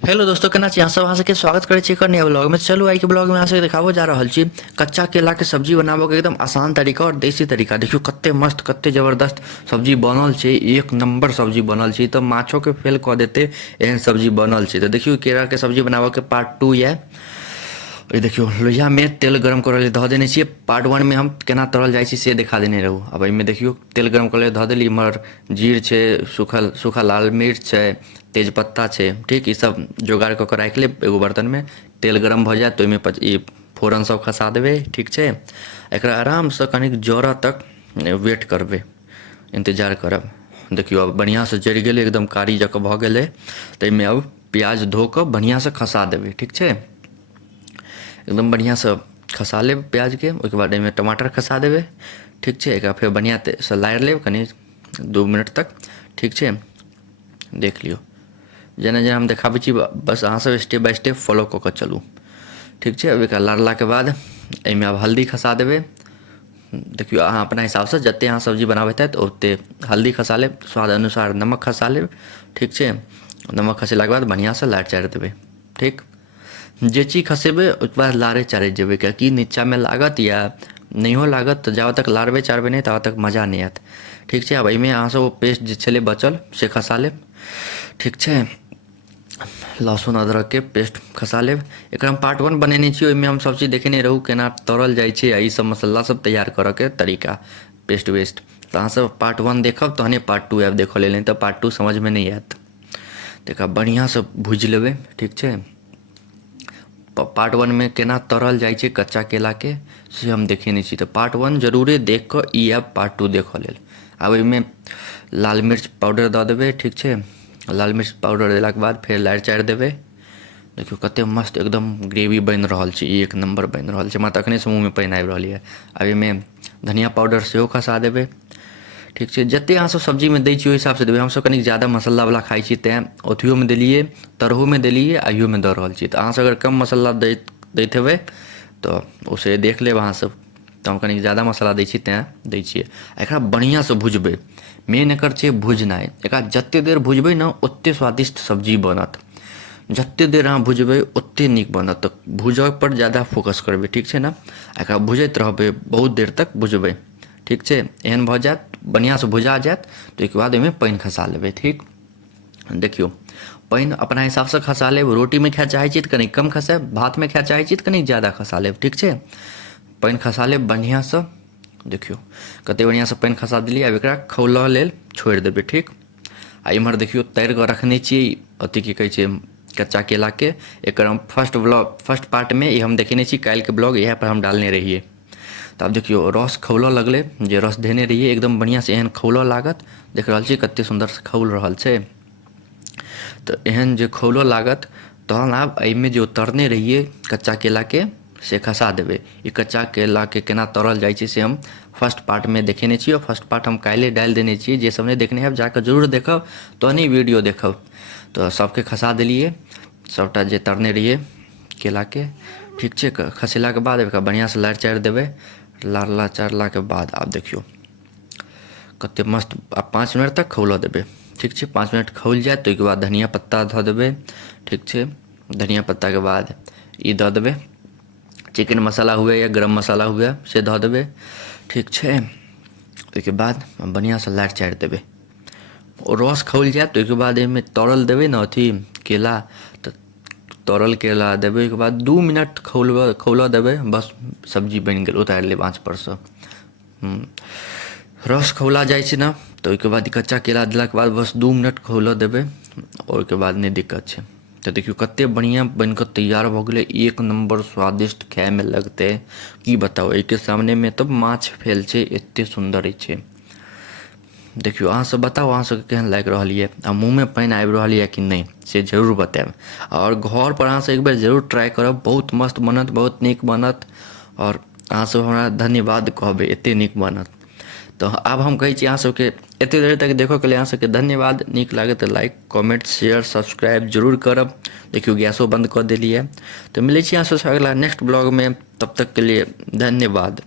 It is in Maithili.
हेलो दोस्तों, केना छी अहाँ सब? अहाँ सबके स्वागत करै छी एक नया ब्लॉग में। चलू आई के ब्लॉग में अहाँ सबके देखाबो जा रहल छी कच्चा केला के सब्जी बनाबो के एकदम आसान तरीका और देसी तरीका। देखियो कते मस्त कते जबरदस्त सब्जी बनल छै, एक नंबर सब्जी बनल छै। तो माछो के फेल कऽ देते एहन सब्जी बनल छै। तो देखियो केला के सब्जी बनाबो के पार्ट 2 ये। ये देखियो लोहिया में तेल गरम करे ले धऽ देने छियै। पार्ट 1 में हम केना तरल जाइ छै से दिखा देने रहू। अब एहिमे देखियो तेल गरम करे ले धऽ देली, इमहर जीर छै, सूखल सूखा लाल मिर्च छै, तेजपत्ता छै, ठीक। ई सब जोगाड़ कऽ के राखि लेब एगो बर्तन में। तेल गरम भऽ जायत तो ओहिमे ई फोरन सब खसा देबै, ठीक छै। एकरा आरामसँ कनिक जरऽ तक वेट करबै, इंतजार करब। देखियो अब बढ़िआँसँ जरि गेलै, एकदम कारी जकाँ भऽ गेलै। ताहिमे अब प्याज धो कऽ बढ़िआँसँ खसा देबै, ठीक छै। एकदम बढ़िआँसँ खसा लेब प्याजके। ओहिके बाद एहिमे टमाटर खसा देबै, ठीक छै। एकरा फेर बढ़िआँसँ लारि लेब कनि 2 मिनट तक, ठीक छै। देख लियौ जेना जेना हम देखाबै छी बस अहाँसब स्टेप बाय स्टेप फॉलो कऽ कऽ चलू, ठीक छै। अब एकरा लारलाके बाद एहिमे आब हल्दी खसा देबै। देखियो अहाँ अपना हिसाबसँ जतेक अहाँ सब्जी बनाबैत हैत ओतेक हल्दी खसा लेब, स्वाद अनुसार नमक खसा लेब, ठीक छै। नमक खसेलाके बाद बढ़िआँसँ लारि चारि देबै, ठीक। जे चीज खसेबै ओहिके बाद लारे चारे जेबै, किएकि नीचाँमे लागत या नहियो लागत तऽ जाबत तक लारबै चारबै नहि ताबत तक मजा नहि आयत, ठीक छै। आब एहिमे अहाँसब ओ पेस्ट जे छलै बचल से खसा लेब, ठीक छै। लहसुन अदरकके पेस्ट खसा लेब। एकर हम पार्ट 1 बनेने छी, ओहिमे हम सबचीज देखेने रहू केना तरल जाइ छै आ ईसब मसल्ला सब तैयार करऽके तरीका, पेस्ट वेस्ट। तऽ अहाँसब पार्ट 1 देखब तहने पार्ट 2 आयब देखऽ लेल, नहि तऽ पार्ट 2 समझमे नहि आयत। तऽ एकरा बढ़िआँसँ भुजि लेबै, ठीक छै। पार्ट 1 में केना तरल जाइ छै कच्चा केलाके से हम देखेने छी। तऽ पार्ट 1 जरूरे देख कऽ ई आयब पार्ट 2 देखऽ लेल। आब एहिमे लाल मिर्च पाउडर दऽ देबै, ठीक छै। लाल मिर्च पाउडर देलाके बाद फेर लारि चारि देबै। देखियो कते मस्त एकदम ग्रेवी बनि रहल छै, एक नंबर बनि रहल छै। हमरा तऽ एखनेसँ मुँहमे पानि आबि रहल यऽ। आब एहिमे धनिया पाउडर सेहो खसा देबै, ठीक छै। जतेक अहाँसब सब्जीमे दै छियै ओहि हिसाबसँ देबै। हमसब कनी ज्यादा मसल्लावला खाइ छी तेँ अथियोमे देलिए, तरहोमे देलिए आ इहोमे दऽ रहल छी। तऽ अहाँसब अगर कम मसल्ला दैत हेबै तऽ ओसे देख लेब अहाँसब। तऽ हम कनी ज्यादा मसल्ला दै छी तेँ दै छिए। एकरा बढ़िआँसँ भुजबै, मेन एकर छै भुजनाइ। एकरा जतेक देर भुजबै ने ओतेक स्वादिष्ट सब्जी बनत। जतेक देर अहाँ भुजबै ओतेक नीक बनत। तऽ भुजऽपर ज्यादा फोकस करबै, ठीक छै ने। एकरा भुजैत रहबै, बहुत देर तक भुजबै, ठीक छै। एहन भऽ जायत बढ़िआँसँ भुजा जायत तऽ ओहिके बाद ओहिमे पानि खसा लेबै, ठीक। देखियौ पानि अपना हिसाबसँ खसा लेब। रोटीमे खाय चाहै छी तऽ कनि कम खसायब, भातमे खाय चाहै छी तऽ कनि ज्यादा खसा लेब, ठीक छै। पानि खसा लेब बढ़िआँसँ। देखियौ कतेक बढ़िआँसँ पानि खसा देलिए। आब एकरा खौलऽ लेल छोड़ि देबै, ठीक। आ इम्हर देखियो तैर कऽ रखने छियै अथी की कहै छै कच्चा केलाके। एकर हम फर्स्ट पार्टमे ई हम देखेने छी, काल्हिके ब्लॉग इएहपर हम डालने रहिए। तऽ आब देखियो रस खौलऽ लगलै, जे रस देने रहिए एकदम बढ़िआँसँ एहन खौलऽ लागत। देख रहल छी कतेक सुन्दरसँ खौल रहल छै। तऽ एहन जे खौलऽ लागत तहन आब एहिमे जे उतरने रहिए कच्चा केलाके से खसा देबै। ई कच्चा केलाके केना तरल जाइ छै से हम फर्स्ट पार्टमे देखेने छी, और फर्स्ट पार्ट हम काल्हिए डालि देने छिए। जे सब नहि देखने हैब जाकऽ जरूर देखब, तहने ई वीडियो देखब। तऽ सबके खसा देलिए, सबटा जे तरने रहिए केलाके, ठीक छै। खसेलाके बाद एकरा बढ़िआँसँ लारि चारि देबै। लारला चारलाके बाद आब देखियौ कतेक मस्त। आब 5 मिनट तक खौलऽ देबै, ठीक छै। 5 मिनट खौल जायत तऽ ओहिके बाद धनिया पत्ता धऽ देबै, ठीक छै। धनिया पत्ताके बाद ई दऽ देबै चिकन मसाला हुए या गरम मसाला हुए से धऽ देबै, ठीक छै। ओहिके बाद बढ़िआँसँ लारि चारि देबै। ओ रस खौल जायत तऽ ओहिके बाद एहिमे तरल देबै ने अथी केला, तऽ तरल केला देबै। ओहिके बाद 2 मिनट खौलऽ देबै, बस सब्जी बनि गेल। उतारि लेब आँचपरसँ। रस खौला जाइ छै ने तऽ ओहिके बाद कच्चा केला देलाके बाद बस 2 मिनट खौलऽ देबै, ओहिके बाद नहि दिक्कत छै। तऽ देखियौ कतेक बढ़िआँ बनिकऽ तैयार भऽ गेलै, एक नम्बर स्वादिष्ट खाइमे लगतै। की बताउ, एहिके सामनेमे तऽ माछ फेल छै, एतेक सुन्दर ई छै। देखियौ अहाँसब बताउ अहाँसबके केहन लागि रहल यऽ, आ मुँहमे पानि आबि रहल यऽ कि नहि से जरूर बताएब। आओर घरपर अहाँसब एकबेर जरूर ट्राइ करब, बहुत मस्त बनत, बहुत नीक बनत। आओर अहाँसब हमरा धन्यवाद कहबै, एतेक नीक बनत। तऽ आब हम कहै छी अहाँसबके एतेक देर तक देखऽके लेल अहाँसबके धन्यवाद। नीक लागत तऽ लाइक कमेंट शेयर सब्सक्राइब जरूर करब। देखियौ गैसो बन्द कऽ देलिए। तऽ मिलै छी अहाँसबसँ अगिला नेक्स्ट ब्लॉगमे, तब तकके लिए धन्यवाद।